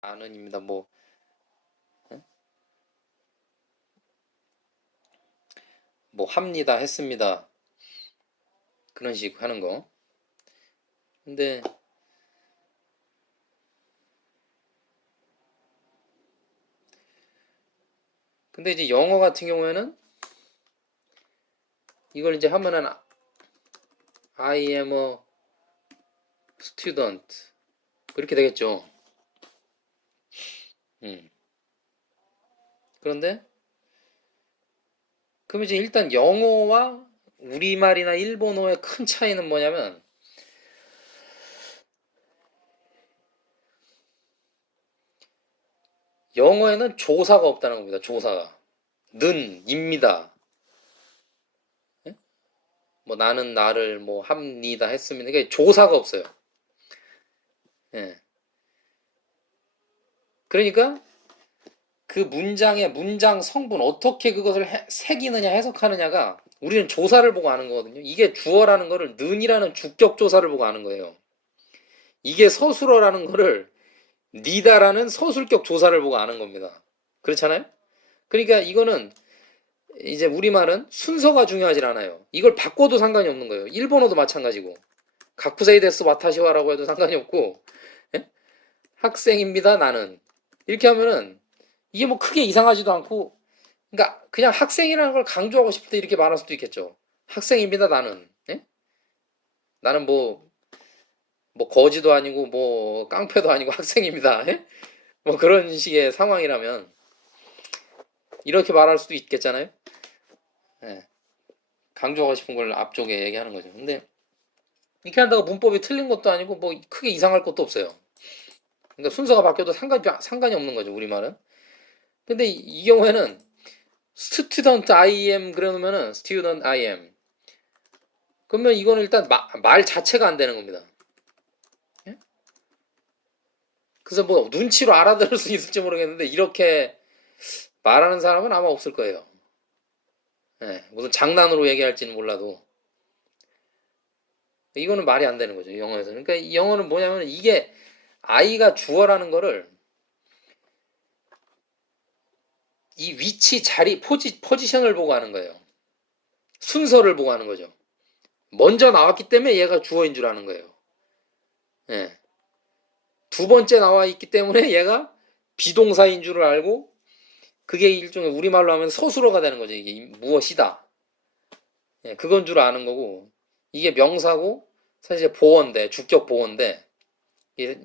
나는입니다. 어? 뭐 합니다, 했습니다. 그런 식 하는 거. 근데 이제 영어 같은 경우에는 이걸 이제 하면은 I am a student 그렇게 되겠죠. 음. 그런데 그럼 이제 일단 영어와 우리말이나 일본어의 큰 차이는 뭐냐면 영어에는 조사가 없다는 겁니다. 조사가. 는, 입니다. 예? 뭐 나는 나를 뭐 합니다 했습니다. 이게 조사가 없어요. 예. 그러니까 그 문장의 문장 성분 어떻게 그것을 새기느냐 해석하느냐가 우리는 조사를 보고 아는 거거든요. 이게 주어라는 거를 는이라는 주격 조사를 보고 아는 거예요. 이게 서술어라는 거를 니다라는 서술격 조사를 보고 아는 겁니다. 그렇잖아요? 그러니까 이거는 이제 우리말은 순서가 중요하지 않아요. 이걸 바꿔도 상관이 없는 거예요. 일본어도 마찬가지고. 가쿠세이 데스 와타시와라고 해도 상관이 없고, 예? 학생입니다 나는 이렇게 하면은 이게 뭐 크게 이상하지도 않고, 그러니까 그냥 학생이라는 걸 강조하고 싶을 때 이렇게 말할 수도 있겠죠. 학생입니다 나는. 예? 나는 뭐 거지도 아니고 뭐 깡패도 아니고 학생입니다. 예? 뭐 그런 식의 상황이라면 이렇게 말할 수도 있겠잖아요. 예. 강조하고 싶은 걸 앞쪽에 얘기하는 거죠. 근데 이렇게 한다고 문법이 틀린 것도 아니고 뭐 크게 이상할 것도 없어요. 그러니까 순서가 바뀌어도 상관이 없는 거죠, 우리말은. 근데 이 경우에는 student I am 그러면은 student I am. 그러면 이거는 일단 말 자체가 안 되는 겁니다. 예? 그래서 뭐 눈치로 알아들을 수 있을지 모르겠는데 이렇게 말하는 사람은 아마 없을 거예요. 예, 무슨 장난으로 얘기할지는 몰라도 이거는 말이 안 되는 거죠, 영어에서는. 그러니까 이 영어는 뭐냐면 이게 I가 주어라는 거를 이 위치, 자리, 포지션을 보고 하는 거예요. 순서를 보고 하는 거죠. 먼저 나왔기 때문에 얘가 주어인 줄 아는 거예요. 예. 두 번째 나와 있기 때문에 얘가 비동사인 줄을 알고 그게 일종의 우리말로 하면 서술어가 되는 거죠. 이게 무엇이다. 예, 그건 줄 아는 거고 이게 명사고 사실 보어인데 주격 보어인데 이게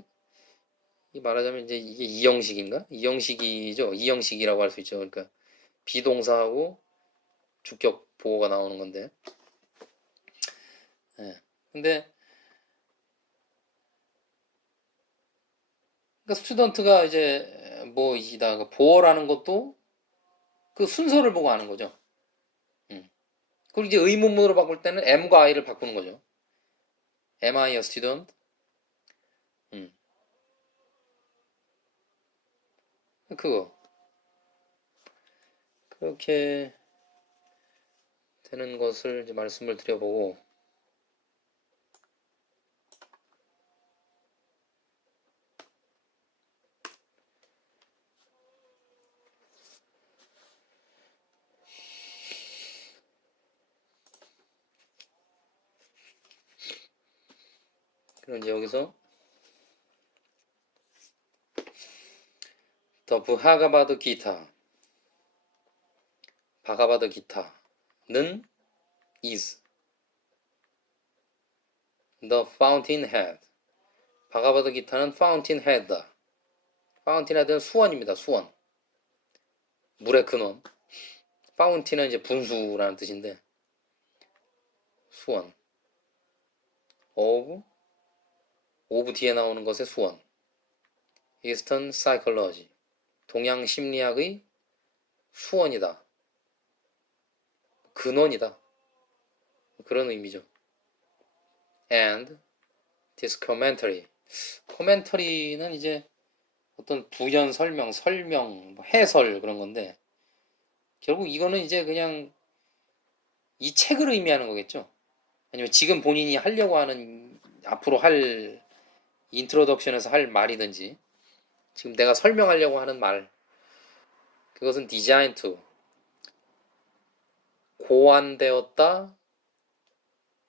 말하자면 이제 이게 이형식인가? 이형식이죠. 이형식이라고 할 수 있죠. 그러니까 비동사하고 주격 보어가 나오는 건데. 예. 근데 그러니까 스튜던트가 이제 뭐이다 그 보어라는 것도 그 순서를 보고 하는 거죠. 음. 그리고 이제 의문문으로 바꿀 때는 M과 I를 바꾸는 거죠. Am I a student? 음. 그거 그렇게 되는 것을 이제 말씀을 드려보고 그럼 이제 여기서 더 부하가바드 기타 바가바드 기타는 is the fountainhead. 바가바드 기타는 fountainhead다. fountainhead는 수원입니다. 수원. 물의 근원. fountain은 이제 분수라는 뜻인데 수원. of 뒤에 나오는 것의 수원. Eastern psychology. 동양 심리학의 수원이다. 근원이다. 그런 의미죠. And this commentary. commentary는 이제 어떤 부연 설명, 해설 그런 건데 결국 이거는 이제 그냥 이 책을 의미하는 거겠죠. 아니면 지금 본인이 하려고 하는 앞으로 할 인트로덕션에서 할 말이든지 지금 내가 설명하려고 하는 말, 그것은 designed to, 고안되었다,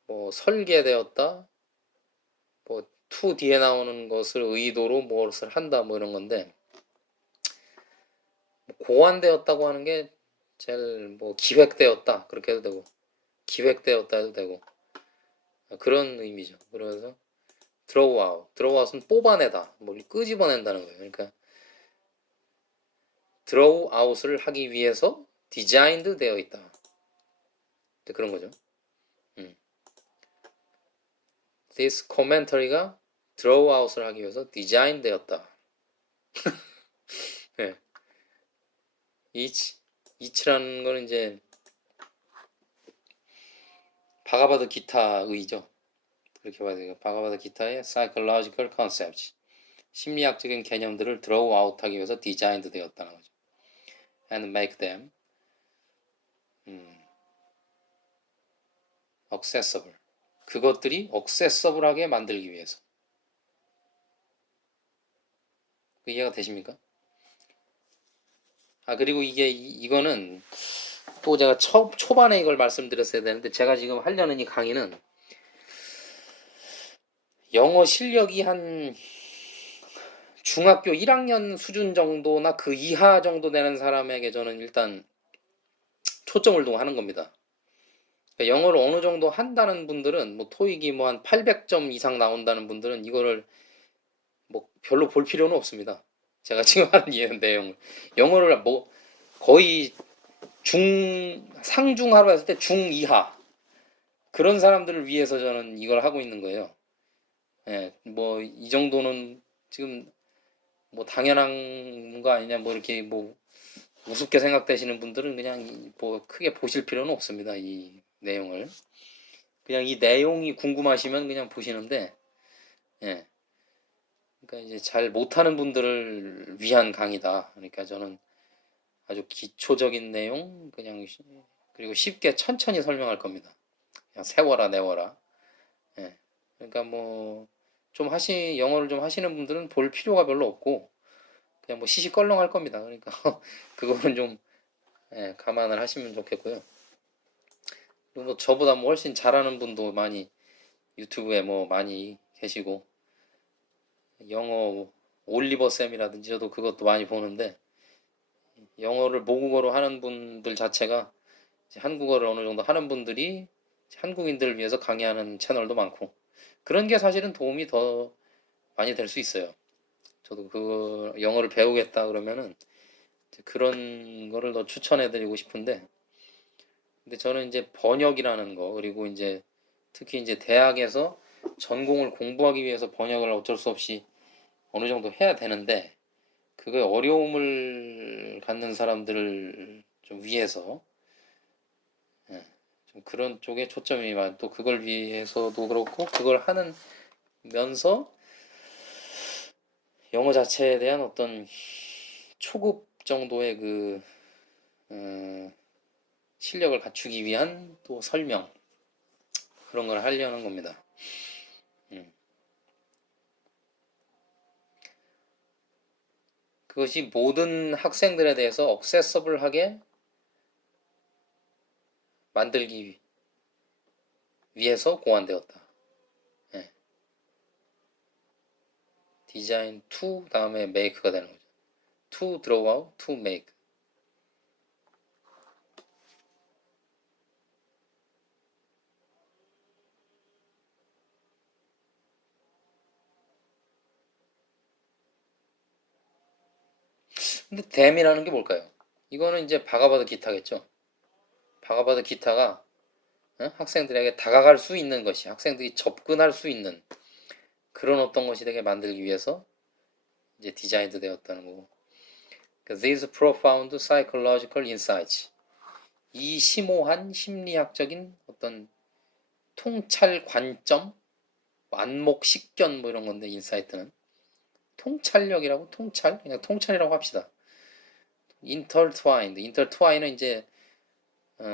뭐 설계되었다, 뭐 to 뒤에 나오는 것을 의도로 무엇을 한다, 뭐 이런 건데, 고안되었다고 하는 게 제일 뭐 기획되었다 그렇게 해도 되고, 기획되었다 해도 되고, 그런 의미죠. 그래서 draw out, draw out은 뽑아내다, 뭐 끄집어낸다는 거예요. 그러니까 draw out을 하기 위해서 designed 되어 있다, 그런 거죠. This commentary가 draw out을 하기 위해서 디자인 되었다. 네. each라는 거는 이제 바가바드 기타의죠. 그렇게 봐야 돼요. 바가바드 기타의 psychological concepts, 심리학적인 개념들을 draw out 하기 위해서 designed 되었다는 거죠. And make them accessible. 그것들이 accessible하게 만들기 위해서. 이해가 되십니까? 그리고 이거는 또 제가 초반에 이걸 말씀드렸어야 되는데, 제가 지금 하려는 이 강의는 영어 실력이 한 중학교 1학년 수준 정도나 그 이하 정도 되는 사람에게 저는 일단 초점을 두고 하는 겁니다. 그러니까 영어를 어느 정도 한다는 분들은, 뭐 토익이 뭐 한 800점 이상 나온다는 분들은 이거를 뭐 별로 볼 필요는 없습니다. 제가 지금 하는 내용을, 영어를 뭐 거의 상중하로 했을 때 중이하, 그런 사람들을 위해서 저는 이걸 하고 있는 거예요. 예, 뭐 이 정도는 지금 뭐 당연한 거 아니냐, 뭐 이렇게 뭐 우습게 생각되시는 분들은 그냥 뭐 크게 보실 필요는 없습니다. 이 내용을 그냥 이 내용이 궁금하시면 그냥 보시는데, 예, 그러니까 이제 잘 못하는 분들을 위한 강의다. 그러니까 저는 아주 기초적인 내용 그냥, 그리고 쉽게 천천히 설명할 겁니다. 그냥 세워라 내워라. 예, 그러니까 뭐 좀 영어를 좀 하시는 분들은 볼 필요가 별로 없고 그냥 뭐 시시껄렁 할 겁니다. 그러니까 그거는 좀, 예, 감안을 하시면 좋겠고요. 그리고 뭐 저보다 뭐 훨씬 잘하는 분도 많이 유튜브에 뭐 많이 계시고, 영어 올리버 쌤이라든지 저도 그것도 많이 보는데, 영어를 모국어로 하는 분들 자체가 한국어를 어느 정도 하는 분들이 한국인들을 위해서 강의하는 채널도 많고, 그런 게 사실은 도움이 더 많이 될 수 있어요. 저도 그 영어를 배우겠다 그러면은 그런 거를 더 추천해 드리고 싶은데, 근데 저는 이제 번역이라는 거, 그리고 이제 특히 이제 대학에서 전공을 공부하기 위해서 번역을 어쩔 수 없이 어느 정도 해야 되는데, 그거에 어려움을 갖는 사람들을 좀 위해서, 예, 좀 그런 쪽에 초점이 많, 또 그걸 위해서도 그렇고, 그걸 하는 면서 영어 자체에 대한 어떤 초급 정도의 어, 실력을 갖추기 위한 또 설명, 그런 걸 하려는 겁니다. 그것이 모든 학생들에 대해서 억세서블하게 만들기 위해서 고안되었다. 예. 디자인 to 다음에 make가 되는 거죠. to draw out, to make. 근데 댐이라는 게 뭘까요? 이거는 이제 바가바드 기타겠죠. 바가바드 기타가, 학생들에게 다가갈 수 있는 것이, 학생들이 접근할 수 있는 그런 어떤 것이 되게 만들기 위해서 이제 디자인도 되었다는 거고. These profound psychological insights, 이 심오한 심리학적인 어떤 통찰 관점, 안목 식견 뭐 이런 건데, 인사이트는 통찰력이라고, 통찰, 그냥 통찰이라고 합시다. intertwine는 이제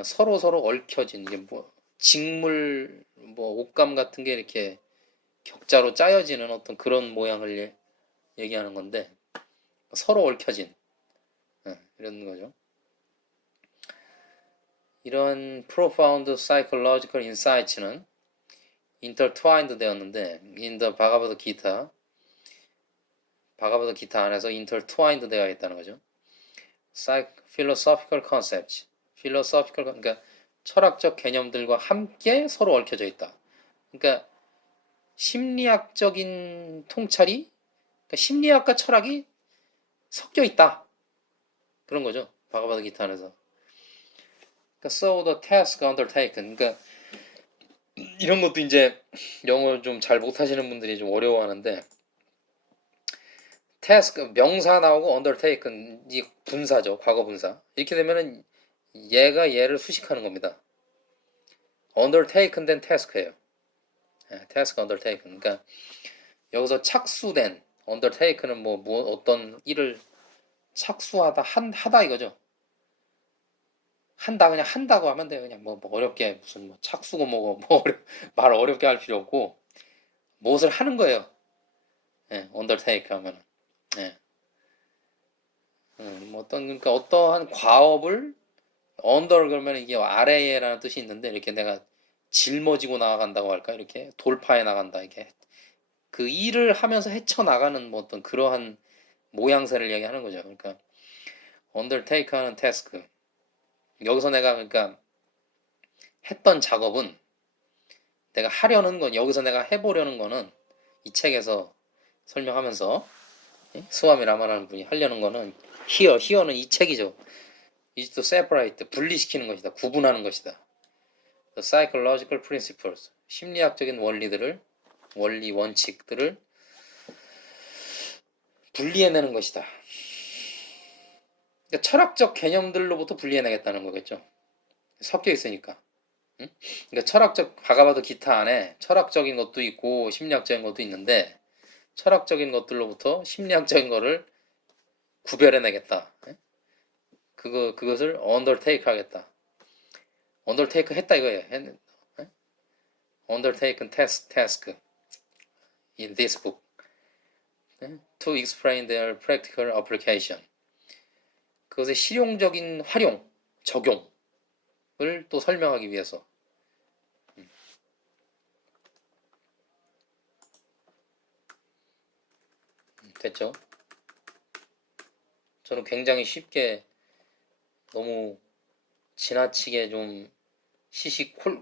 서로 얽혀진, 이게 뭐 직물, 뭐 옷감 같은 게 이렇게 격자로 짜여지는 어떤 그런 모양을 얘기하는 건데, 서로 얽혀진 이런 거죠. 이런 profound psychological insights는 intertwined 되었는데 in the 바가바드 기타 안에서 intertwined 되어 있다는 거죠. philosophical concepts, 그러니까 철학적 개념들과 함께 서로 얽혀져 있다. 그러니까 심리학적인 통찰이, 그러니까 심리학과 철학이 섞여 있다. 그런 거죠. 바가바드 기타 안에서. 그러니까 so the task undertaken. 그러니까 이런 것도 이제 영어 좀 잘 못하시는 분들이 좀 어려워하는데, task 명사 나오고 undertaken 이 분사죠. 과거 분사. 이렇게 되면은 얘가 얘를 수식하는 겁니다. undertaken 된 task예요. task undertaken. 그러니까 여기서 착수된 undertaken은 뭐 어떤 일을 착수하다 하다 이거죠. 한다 그냥 한다고 하면 돼요. 그냥 뭐 어렵게 무슨 뭐 착수고 뭐고 말 어렵게 할 필요 없고 무엇을 하는 거예요. undertake 하면은. 예. 뭐 그러니까 어떠한 과업을 under 그러면 이게 아래에라는 뜻이 있는데 이렇게 내가 짊어지고 나간다고 할까 이렇게 돌파해 나간다 이게 그 일을 하면서 헤쳐나가는 뭐 어떤 그러한 모양새를 얘기하는 거죠. 그러니까 undertake 하는 task 여기서 내가 그러니까 했던 작업은 내가 하려는 건 여기서 내가 해보려는 거는 이 책에서 설명하면서 스와미 라마라는 분이 하려는 거는 here는 이 책이죠. is to separate 분리시키는 것이다. 구분하는 것이다. The psychological principles 심리학적인 원리 원칙들을 분리해내는 것이다. 그러니까 철학적 개념들로부터 분리해내겠다는 거겠죠. 섞여 있으니까. 응? 그러니까 철학적 바가바드 기타 안에 철학적인 것도 있고 심리학적인 것도 있는데 철학적인 것들로부터 심리학적인 거를 구별해내겠다. 그것을 undertake 하겠다. undertake 했다 이거예요. undertaken task in this book to explain their practical application. 그것의 실용적인 활용, 적용을 또 설명하기 위해서. 됐죠? 저는 굉장히 쉽게 너무 지나치게 좀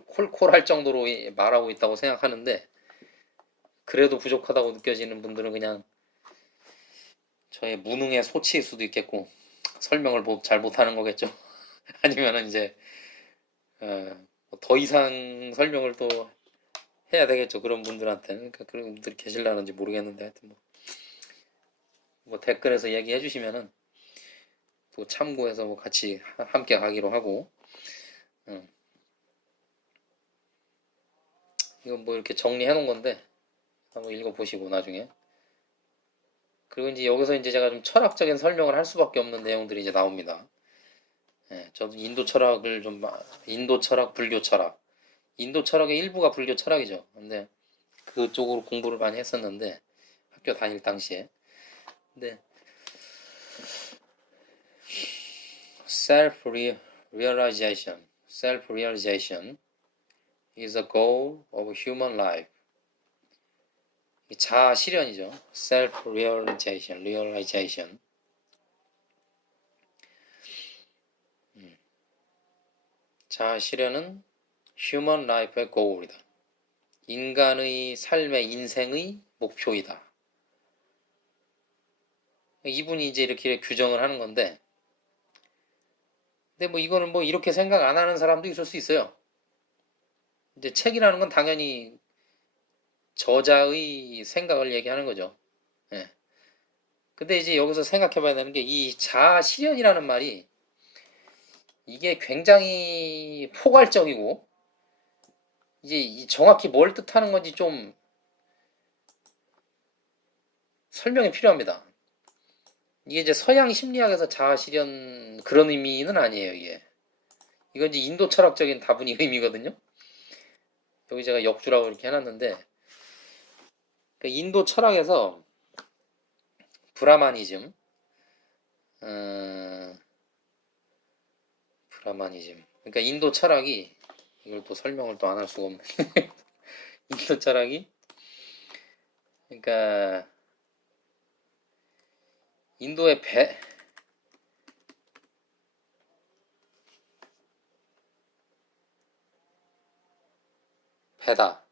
콜콜할 정도로 말하고 있다고 생각하는데 그래도 부족하다고 느껴지는 분들은 그냥 저의 무능의 소치일 수도 있겠고 설명을 잘 못하는 거겠죠. 아니면은 이제 더 이상 설명을 또 해야 되겠죠. 그런 분들한테는. 그러니까 그런 분들이 계실라는지 모르겠는데 하여튼 뭐 댓글에서 얘기해 주시면은 또 참고해서 뭐 같이 함께 가기로 하고 이건 뭐 이렇게 정리해 놓은 건데 한번 읽어보시고 나중에 그리고 이제 여기서 이제 제가 좀 철학적인 설명을 할 수밖에 없는 내용들이 이제 나옵니다. 저도 인도 철학, 불교 철학. 인도 철학의 일부가 불교 철학이죠. 근데 그쪽으로 공부를 많이 했었는데 학교 다닐 당시에. 근데 self-realization is a goal of human life. 자아 실현이죠. realization. 자아 실현은 human life의 goal이다. 인간의 삶의 인생의 목표이다. 이분이 이제 이렇게 규정을 하는 건데, 근데 뭐 이거는 뭐 이렇게 생각 안 하는 사람도 있을 수 있어요. 이제 책이라는 건 당연히 저자의 생각을 얘기하는 거죠. 예. 근데 이제 여기서 생각해 봐야 되는 게 이 자아 실현이라는 말이 이게 굉장히 포괄적이고 이제 정확히 뭘 뜻하는 건지 좀 설명이 필요합니다. 이게 이제 서양 심리학에서 자아 실현 그런 의미는 아니에요, 이게. 이건 이제 인도 철학적인 다분히 의미거든요. 여기 제가 역주라고 이렇게 해놨는데 인도 철학에서 브라마니즘, 브라마니즘. 그러니까 인도 철학이, 이걸 또 설명을 또 안 할 수가 없네. 인도 철학이, 그러니까 인도의 배다.